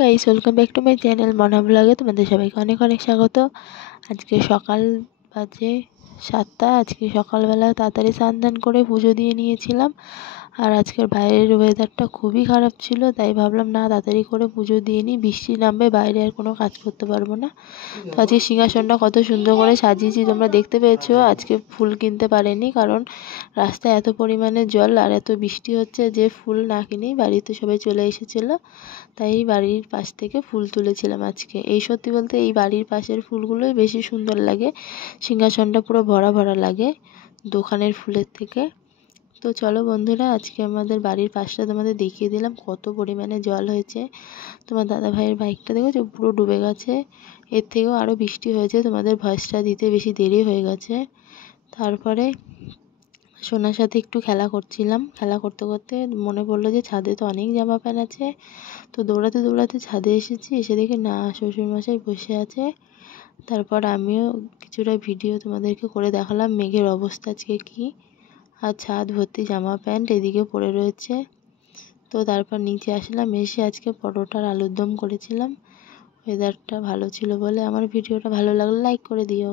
Guys, welcome back to my channel মনা ব্লগে। তোমাদের সবাইকে অনেক অনেক স্বাগত। আজকে সকাল বাজে 7টা। আজকে সকালবেলা তাড়াতাড়ি স্নান টান করে পুজো দিয়ে নিয়েছিলাম। আর আজকের বাইরের ওয়েদারটা খুবই খারাপ ছিল, তাই ভাবলাম না তাড়াতাড়ি করে পুজো দিয়ে নিই, বৃষ্টি নামবে, বাইরে আর কোনো কাজ করতে পারবো না। তো আজকে সিংহাসনটা কত সুন্দর করে সাজিয়েছি তোমরা দেখতে পেয়েছো। আজকে ফুল কিনতে পারিনি, কারণ রাস্তায় এত পরিমাণে জল আর এত বৃষ্টি হচ্ছে যে ফুল না কিনেই বাড়িতে সবাই চলে এসেছিলো। তাই বাড়ির পাশ থেকে ফুল তুলেছিলাম আজকে। এই সত্যি বলতে এই বাড়ির পাশের ফুলগুলোই বেশি সুন্দর লাগে, সিংহাসনটা পুরো ভরা ভরা লাগে দোকানের ফুলের থেকে। তো চলো বন্ধুরা, আজকে আমাদের বাড়ির পাশটা তোমাদের দেখিয়ে দিলাম কত পরিমাণে জল হয়েছে। তোমার দাদা ভাইয়ের বাইকটা দেখো পুরো ডুবে গেছে। এর থেকেও আরও বৃষ্টি হয়েছে, তোমাদের ভয়েসটা দিতে বেশি দেরি হয়ে গেছে। তারপরে সোনার সাথে একটু খেলা করছিলাম, খেলা করতে করতে মনে পড়লো যে ছাদে তো অনেক জামা প্যান্ট আছে। তো দৌড়াতে দৌড়াতে ছাদে এসেছি, এসে দেখি না শ্বশুরমশাই বসে আছে। তারপর আমিও কিছুটা ভিডিও তোমাদেরকে করে দেখালাম মেঘের অবস্থা আজকে কী। আর ছাদ ভর্তি জামা প্যান্ট এদিকে পড়ে রয়েছে। তো তারপর নিচে আসলাম, এসে আজকে পরোটার আলুর দম করেছিলাম। ওয়েদারটা ভালো ছিল বলে। আমার ভিডিওটা ভালো লাগলে লাইক করে দিও।